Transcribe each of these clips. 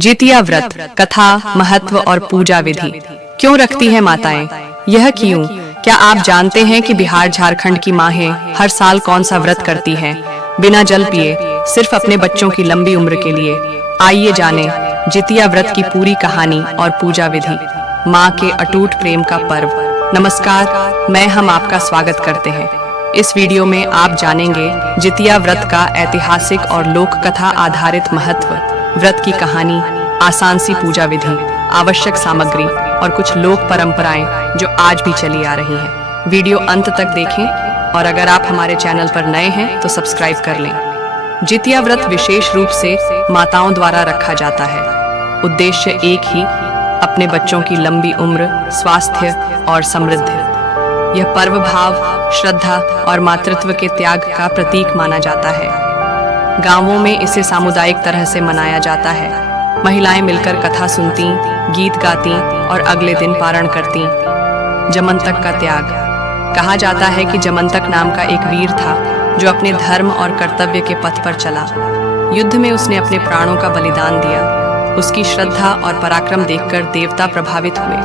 जितिया व्रत कथा, महत्व और पूजा विधि क्यों रखती है माताएं? यह क्यों? क्या आप जानते हैं कि बिहार झारखंड की माहें हर साल कौन सा व्रत करती हैं? बिना जल पिए, सिर्फ अपने बच्चों की लंबी उम्र के लिए। आइए जानें जितिया व्रत की पूरी कहानी और पूजा विधि। माँ के अटूट प्रेम का पर्व। नमस्कार, हम आपका स्वागत करते हैं। इस वीडियो में आप जानेंगे जितिया व्रत का ऐतिहासिक और लोक कथा आधारित महत्व, व्रत की कहानी, आसान सी पूजा विधि, आवश्यक सामग्री और कुछ लोक परंपराएं जो आज भी चली आ रही हैं। वीडियो अंत तक देखें और अगर आप हमारे चैनल पर नए हैं तो सब्सक्राइब कर लें। जितिया व्रत विशेष रूप से माताओं द्वारा रखा जाता है। उद्देश्य एक ही, अपने बच्चों की लंबी उम्र, स्वास्थ्य और समृद्धि। यह पर्व भाव, श्रद्धा और मातृत्व के त्याग का प्रतीक माना जाता है। गांवों में इसे सामुदायिक तरह से मनाया जाता है। महिलाएं मिलकर कथा सुनती, गीत गाती और अगले दिन पारण करती। जमंतक का त्याग। कहा जाता है कि जमंतक नाम का एक वीर था जो अपने धर्म और कर्तव्य के पथ पर चला। युद्ध में उसने अपने प्राणों का बलिदान दिया। उसकी श्रद्धा और पराक्रम देखकर देवता प्रभावित हुए।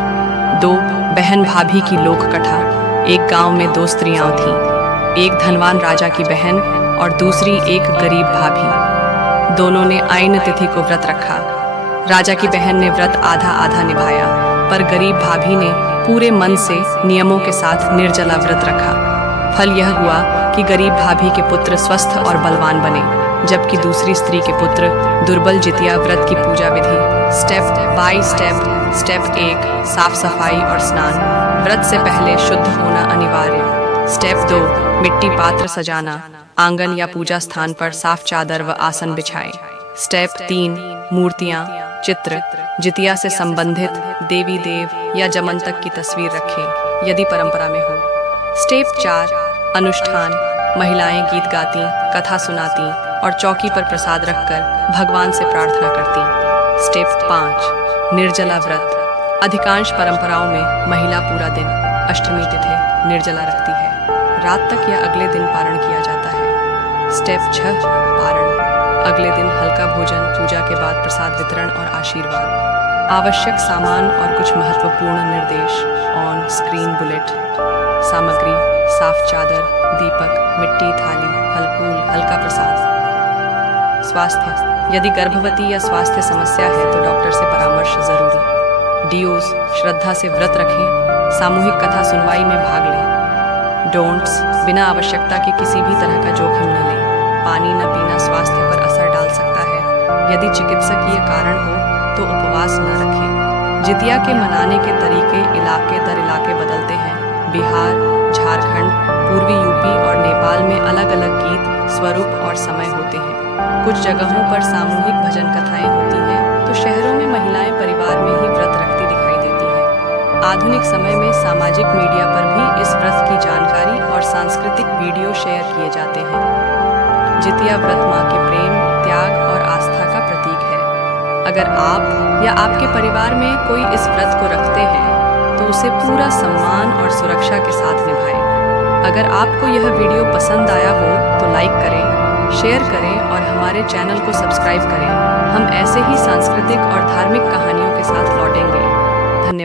2 बहन भाभी की लोक कथा। एक गांव में 2 स्त्रियां थीं, एक धनवान राजा की बहन और दूसरी एक गरीब भाभी। दोनों ने आईन तिथि को व्रत रखा। राजा की बहन ने व्रत आधा आधा निभाया, पर गरीब भाभी ने पूरे मन से नियमों के साथ निर्जला व्रत रखा। फल यह हुआ कि गरीब भाभी के पुत्र स्वस्थ और बलवान बने, जबकि दूसरी स्त्री के पुत्र दुर्बल। जितिया व्रत की पूजा विधि। Step by step. स्टेप 1, साफ सफाई और स्नान। व्रत से पहले शुद्ध होना अनिवार्य। स्टेप 2, मिट्टी पात्र सजाना। आंगन या पूजा स्थान पर साफ चादर व आसन बिछाएं। स्टेप 3, मूर्तियां, चित्र, जितिया से संबंधित देवी देव या जमंतक की तस्वीर रखें यदि परंपरा में हो। स्टेप 4, अनुष्ठान। महिलाएं गीत गाती, कथा सुनाती और चौकी पर प्रसाद रखकर भगवान से प्रार्थना करती। स्टेप 5, निर्जला व्रत। अधिकांश परंपराओं में महिला पूरा दिन, अष्टमी तिथि, निर्जला रखती है। रात तक या अगले दिन पारण किया जाता है। स्टेप 6, पारण। अगले दिन हल्का भोजन, पूजा के बाद प्रसाद वितरण और आशीर्वाद। आवश्यक सामान और कुछ महत्वपूर्ण निर्देश ऑन स्क्रीन बुलेट। सामग्री: साफ चादर, दीपक, मिट्टी थाली, फल फूल, हल्का प्रसाद। स्वास्थ्य: यदि गर्भवती या स्वास्थ्य समस्या है तो डॉक्टर से परामर्श जरूरी। डीओज: श्रद्धा से व्रत रखें, सामूहिक कथा सुनवाई में भाग लें। डोंट्स: बिना आवश्यकता के किसी भी तरह का जोखिम न लें। पानी न पीना स्वास्थ्य पर असर डाल सकता है। यदि चिकित्सकीय कारण हो तो उपवास न रखें। जितिया के मनाने के तरीके इलाके दर इलाके बदलते हैं। बिहार, झारखंड, पूर्वी यूपी और नेपाल में अलग अलग गीत, स्वरूप और समय होते हैं। कुछ जगहों पर सामूहिक भजन कथाएं होती हैं तो शहरों में महिलाएं परिवार में ही व्रत रखती दिखाई देती हैं। आधुनिक समय में सामाजिक मीडिया पर भी इस व्रत की जानकारी और सांस्कृतिक वीडियो शेयर किए जाते हैं। जितिया व्रत माँ के प्रेम, त्याग और आस्था का प्रतीक है। अगर आप या आपके परिवार में कोई इस व्रत को रखते हैं तो उसे पूरा सम्मान और सुरक्षा के साथ निभाएं। अगर आपको यह वीडियो पसंद आया हो तो लाइक करें, शेयर करें और हमारे चैनल को सब्सक्राइब करें। हम ऐसे ही सांस्कृतिक और धार्मिक कहानियों के साथ लौटेंगे।